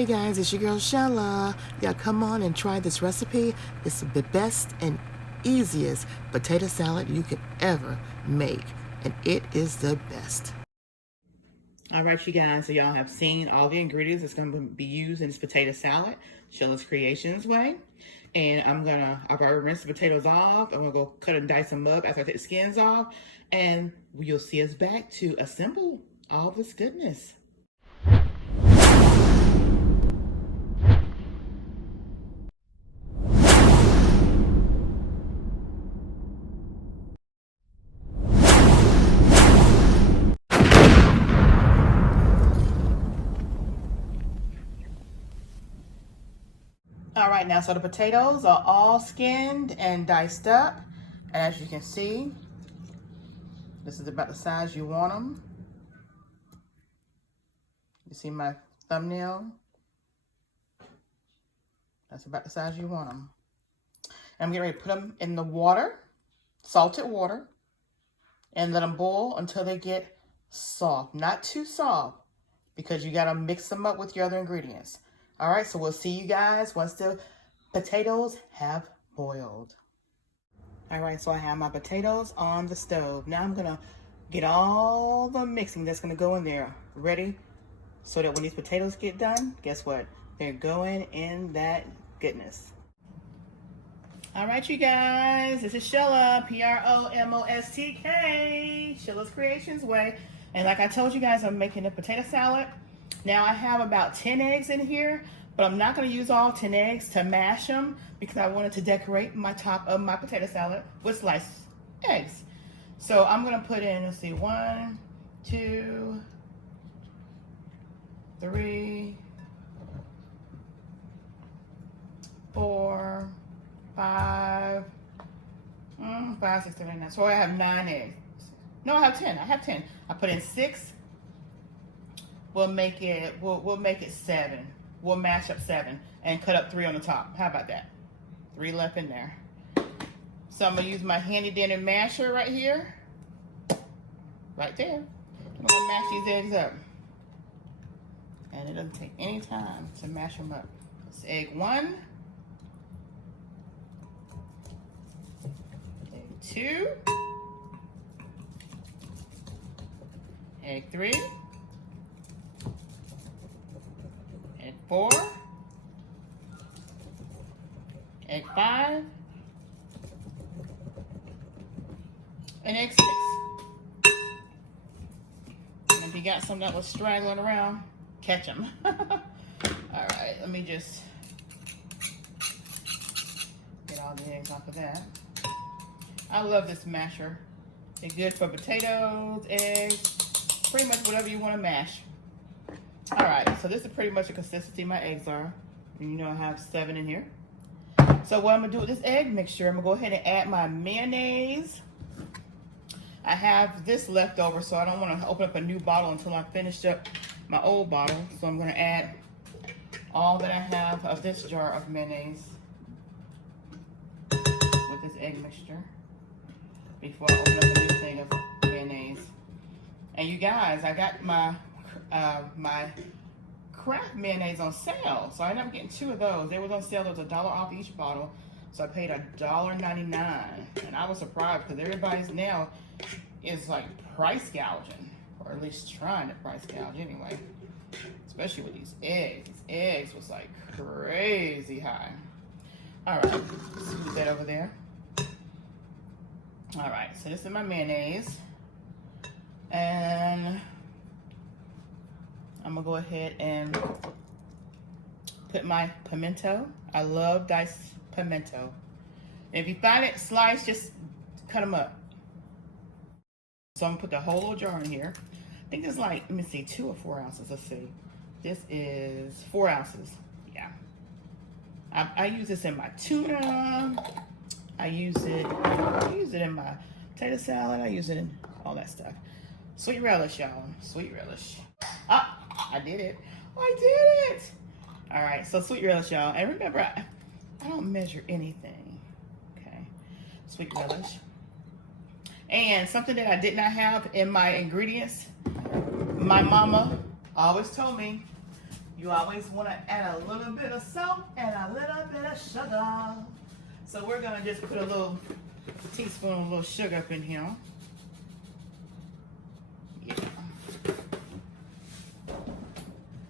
Hey guys, it's your girl Shella. Yeah, come on and try this recipe. It's the best and easiest potato salad you could ever make, and it is the best. All right, you guys, so y'all have seen all the ingredients that's going to be used in this potato salad, Shella's Creations way. And I've already rinsed the potatoes off. I'm gonna go cut and dice them up after I take the skins off. And you'll see us back to assemble all this goodness. All right, now, so the potatoes are all skinned and diced up. And as you can see, this is about the size you want them. You see my thumbnail? That's about the size you want them. And I'm getting ready to put them in the water, salted water, and let them boil until they get soft. Not too soft, because you gotta mix them up with your other ingredients. All right, so we'll see you guys once the potatoes have boiled. All right, so I have my potatoes on the stove. Now I'm gonna get all the mixing that's gonna go in there ready, so that when these potatoes get done, guess what? They're going in that goodness. All right, you guys, this is Shella, PromoSTK, Shella's Creations way. And like I told you guys, I'm making a potato salad. Now I have about 10 eggs in here, but I'm not gonna use all 10 eggs to mash them because I wanted to decorate my top of my potato salad with sliced eggs. So I'm gonna put in, let's see, 1, 2, 3, 4, 5, 6, 7, 8, 9. So I have 9 eggs. No, I have 10. I have 10. I put in 6. We'll make it 7. We'll mash up 7 and cut up 3 on the top. How about that? 3 left in there. So I'm gonna use my handy dandy masher right here. Right there. I'm gonna mash these eggs up. And it doesn't take any time to mash them up. It's egg 1. Egg 2. Egg 3. Egg 4. Egg 5. And egg 6. And if you got some that was straggling around, catch them. All right, let me just get all the eggs off of that. I love this masher. It's good for potatoes, eggs, pretty much whatever you want to mash. All right, so this is pretty much the consistency my eggs are. And you know I have 7 in here. So what I'm gonna do with this egg mixture, I'm gonna go ahead and add my mayonnaise. I have this left over, so I don't want to open up a new bottle until I finished up my old bottle. So I'm gonna add all that I have of this jar of mayonnaise with this egg mixture before I open up a new thing of mayonnaise. And you guys, I got my my craft mayonnaise on sale, so I ended up getting 2 of those. They was on sale. There was $1 off each bottle, so I paid $1.99, and I was surprised because everybody's now is like price gouging, or at least trying to price gouge anyway. Especially with these eggs. These eggs was like crazy high. All right, let's put that over there. All right, so this is my mayonnaise, and I'm gonna go ahead and put my pimento. I love diced pimento. And if you find it sliced, just cut them up. So I'm gonna put the whole little jar in here. I think it's like, let me see, 2 or 4 ounces. Let's see. This is 4 ounces. Yeah. I use this in my tuna. I use it in my potato salad. I use it in all that stuff. Sweet relish, y'all. Sweet relish. Ah, I did it. I did it. All right, so sweet relish, y'all. And remember, I don't measure anything. Okay, sweet relish. And something that I did not have in my ingredients, my mama always told me, You always want to add a little bit of salt and a little bit of sugar. So we're going to just put a little teaspoon of a little sugar up in here. Yeah.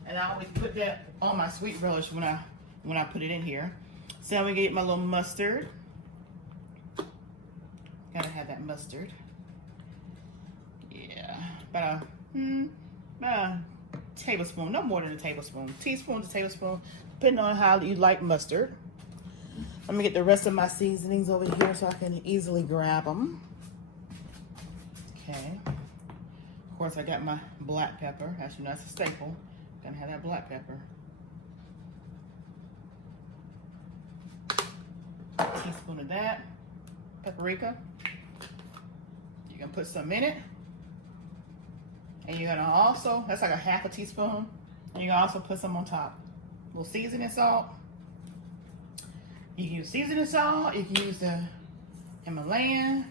And I always put that on my sweet relish when I put it in here. So I'm going to get my little mustard. Gotta have that mustard. Yeah, about a tablespoon, no more than a tablespoon. Teaspoon to tablespoon, depending on how you like mustard. I'm gonna get the rest of my seasonings over here so I can easily grab them. Okay. Of course, I got my black pepper. As you know, that's a staple. Gonna have that black pepper. A teaspoon of that. Paprika. You're gonna put some in it. And you're gonna also, that's like a half a teaspoon. And you're gonna also put some on top. A little seasoning salt. You can use seasoning salt, you can use the Himalayan.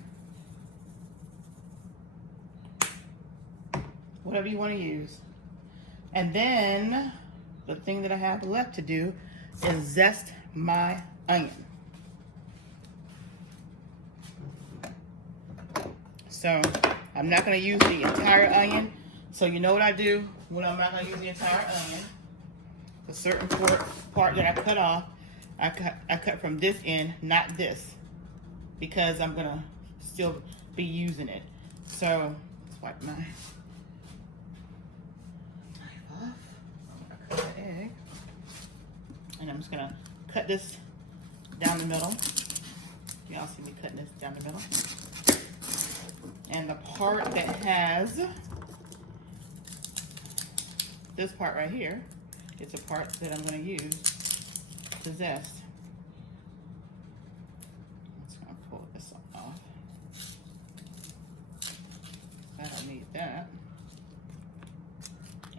Whatever you wanna use. And then, the thing that I have left to do is zest my onion. So I'm not going to use the entire onion. So you know what I do when I'm not going to use the entire onion. The certain part that I cut off, I cut from this end, not this, because I'm going to still be using it. So let's wipe my knife off. I'm going to cut the egg. And I'm just going to cut this down the middle. Y'all see me cutting this down the middle. And the part that has this part right here, it's a part that I'm going to use to zest. I'm just going to pull this off. I don't need that.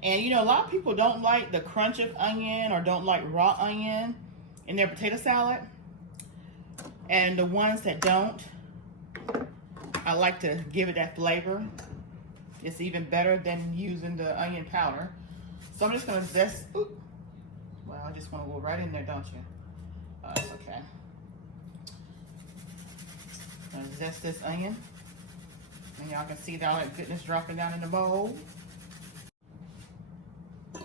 And you know, a lot of people don't like the crunch of onion or don't like raw onion in their potato salad. And the ones that don't, I like to give it that flavor. It's even better than using the onion powder. So I'm just gonna zest. Ooh. Well, I just want to go right in there, don't you? It's okay. I'm gonna zest this onion. And y'all can see all that goodness dropping down in the bowl. All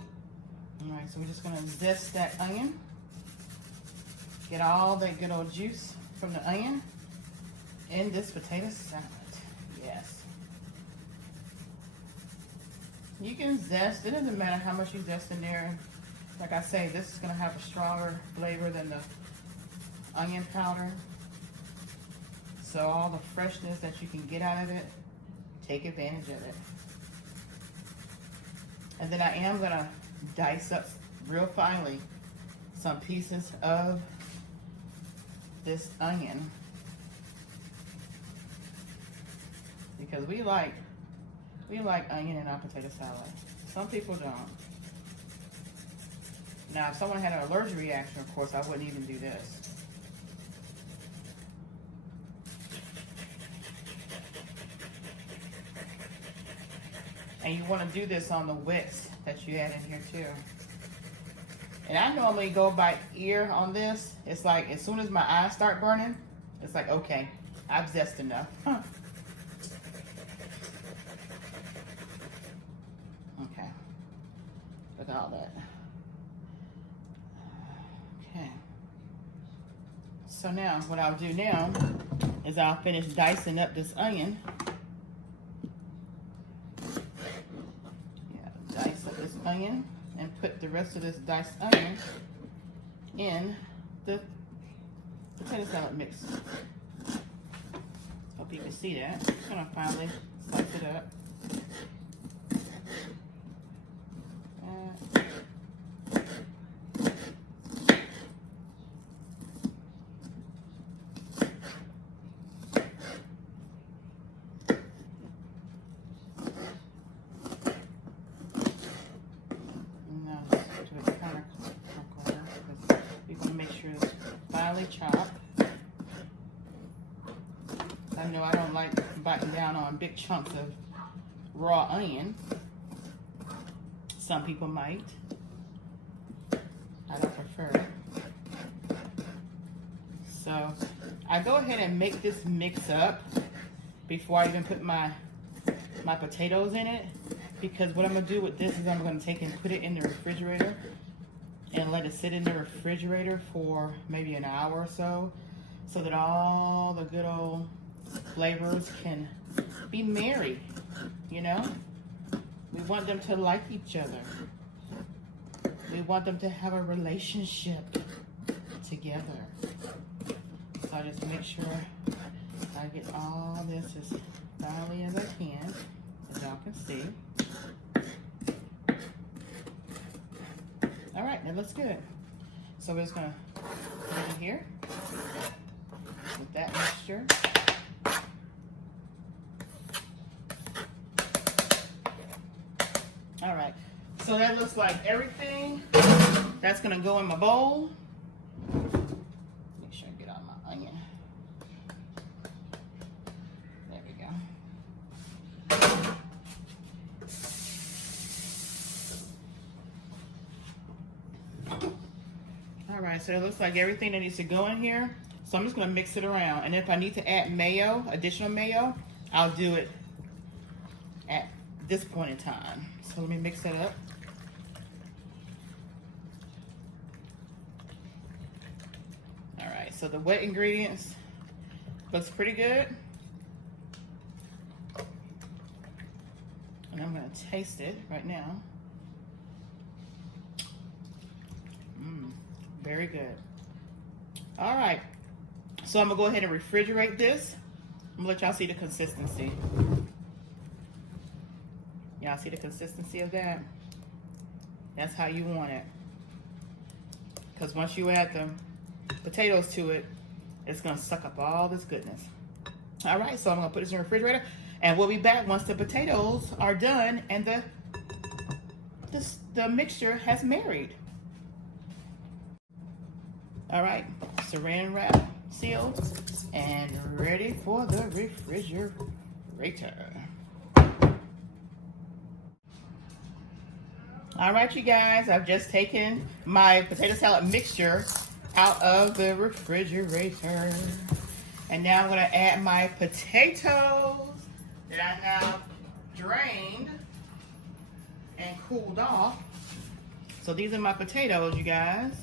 right, so we're just gonna zest that onion. Get all that good old juice from the onion in this potato salad. Yes. You can zest. It doesn't matter how much you zest in there. Like I say, this is going to have a stronger flavor than the onion powder. So all the freshness that you can get out of it, take advantage of it. And then I am going to dice up real finely some pieces of this onion. Because we like onion in our potato salad. Some people don't. Now, if someone had an allergic reaction, of course, I wouldn't even do this. And you want to do this on the wicks that you add in here too. And I normally go by ear on this. It's like as soon as my eyes start burning, it's like, okay, I've zested enough. Okay. Look at all that. Okay. So now, what I'll do now is I'll finish dicing up this onion. Yeah, dice up this onion and put the rest of this diced onion in the potato salad mix. Hope you can see that. I'm just gonna finally slice it up. Chop. I know I don't like biting down on big chunks of raw onion. Some people might. I don't prefer it. So I go ahead and make this mix up before I even put my potatoes in it, because what I'm gonna do with this is I'm gonna take and put it in the refrigerator and let it sit in the refrigerator for maybe an hour or so that all the good old flavors can be married, you know? We want them to like each other. We want them to have a relationship together. So I just make sure I get all this as thoroughly as I can, as y'all can see. All right, that looks good. So we're just gonna put it in here with that mixture. All right, so that looks like everything that's gonna go in my bowl. Make sure I get out my onion. There we go. All right, so it looks like everything that needs to go in here. So I'm just gonna mix it around. And if I need to add mayo, additional mayo, I'll do it at this point in time. So let me mix that up. All right, so the wet ingredients looks pretty good. And I'm gonna taste it right now. Very good. All right, so I'm gonna go ahead and refrigerate this. I'm gonna let y'all see the consistency. Y'all see the consistency of that? That's how you want it. Because once you add the potatoes to it, it's gonna suck up all this goodness. All right, so I'm gonna put this in the refrigerator, and we'll be back once the potatoes are done and the mixture has married. All right, saran wrap sealed and ready for the refrigerator. All right, you guys, I've just taken my potato salad mixture out of the refrigerator. And now I'm gonna add my potatoes that I have drained and cooled off. So these are my potatoes, you guys.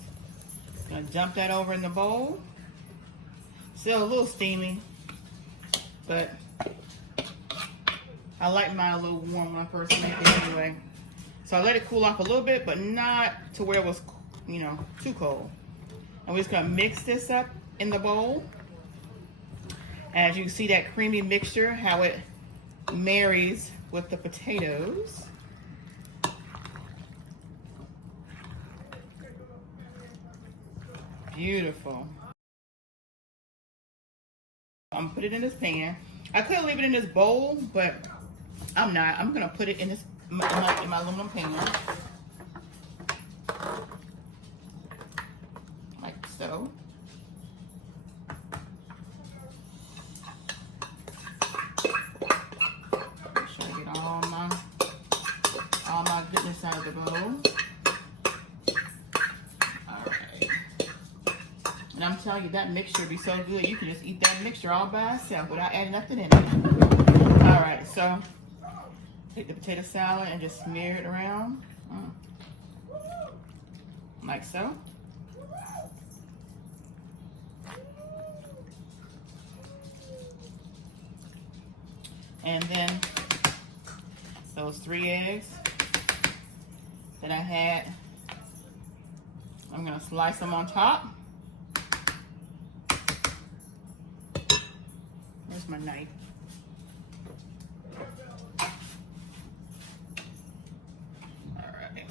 Gonna dump that over in the bowl. Still a little steamy, but I like mine a little warm when I first make it anyway. So I let it cool off a little bit, but not to where it was, you know, too cold. And we're just gonna mix this up in the bowl. As you can see that creamy mixture, how it marries with the potatoes. Beautiful. I'm gonna put it in this pan. I could leave it in this bowl, but I'm not. I'm gonna put it in this in my aluminum pan, like so. Make sure I get all my goodness out of the bowl. And I'm telling you, that mixture be so good. You can just eat that mixture all by itself without adding nothing in it. All right, so take the potato salad and just smear it around, like so. And then those 3 eggs that I had, I'm gonna slice them on top. Where's my knife? All right.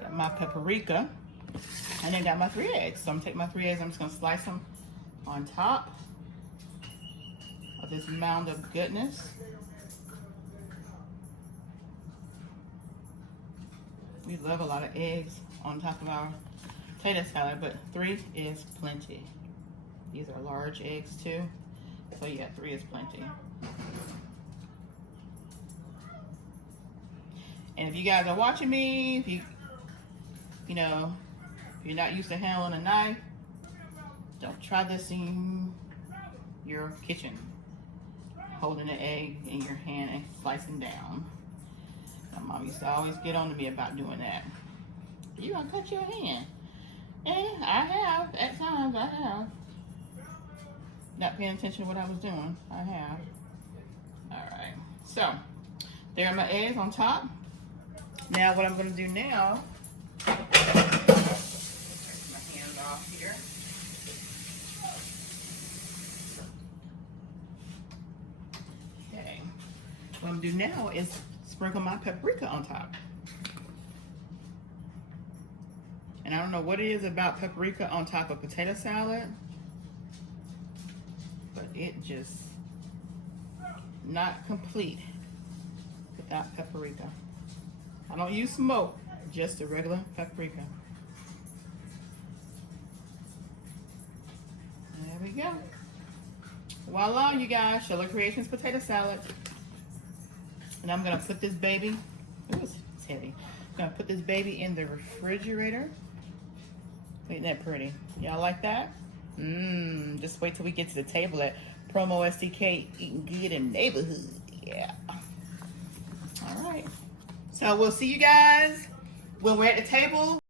Got my paprika, and then got my 3 eggs. So I'm gonna take my 3 eggs, I'm just gonna slice them on top of this mound of goodness. We love a lot of eggs on top of our potato salad, but 3 is plenty. These are large eggs too. So yeah, 3 is plenty. And if you guys are watching me, if you know, If you're not used to handling a knife, don't try this in your kitchen. Holding an egg in your hand and slicing down. My mom used to always get on to me about doing that. You're gonna cut your hand. And I have, at times I have. Not paying attention to what I was doing. I have. Alright. So, there are my eggs on top. Now what I'm gonna do now, take my hand off here. Okay. What I'm gonna do now is sprinkle my paprika on top. And I don't know what it is about paprika on top of potato salad, but it just not complete without paprika. I don't use smoke, just a regular paprika. There we go. Voila, you guys, Shella Creations potato salad. And I'm gonna put this baby, it's heavy. I'm gonna put this baby in the refrigerator. Ain't that pretty? Y'all like that? Just wait till we get to the table at PromoSTK, eating good in the neighborhood. Yeah. All right. So we'll see you guys when we're at the table.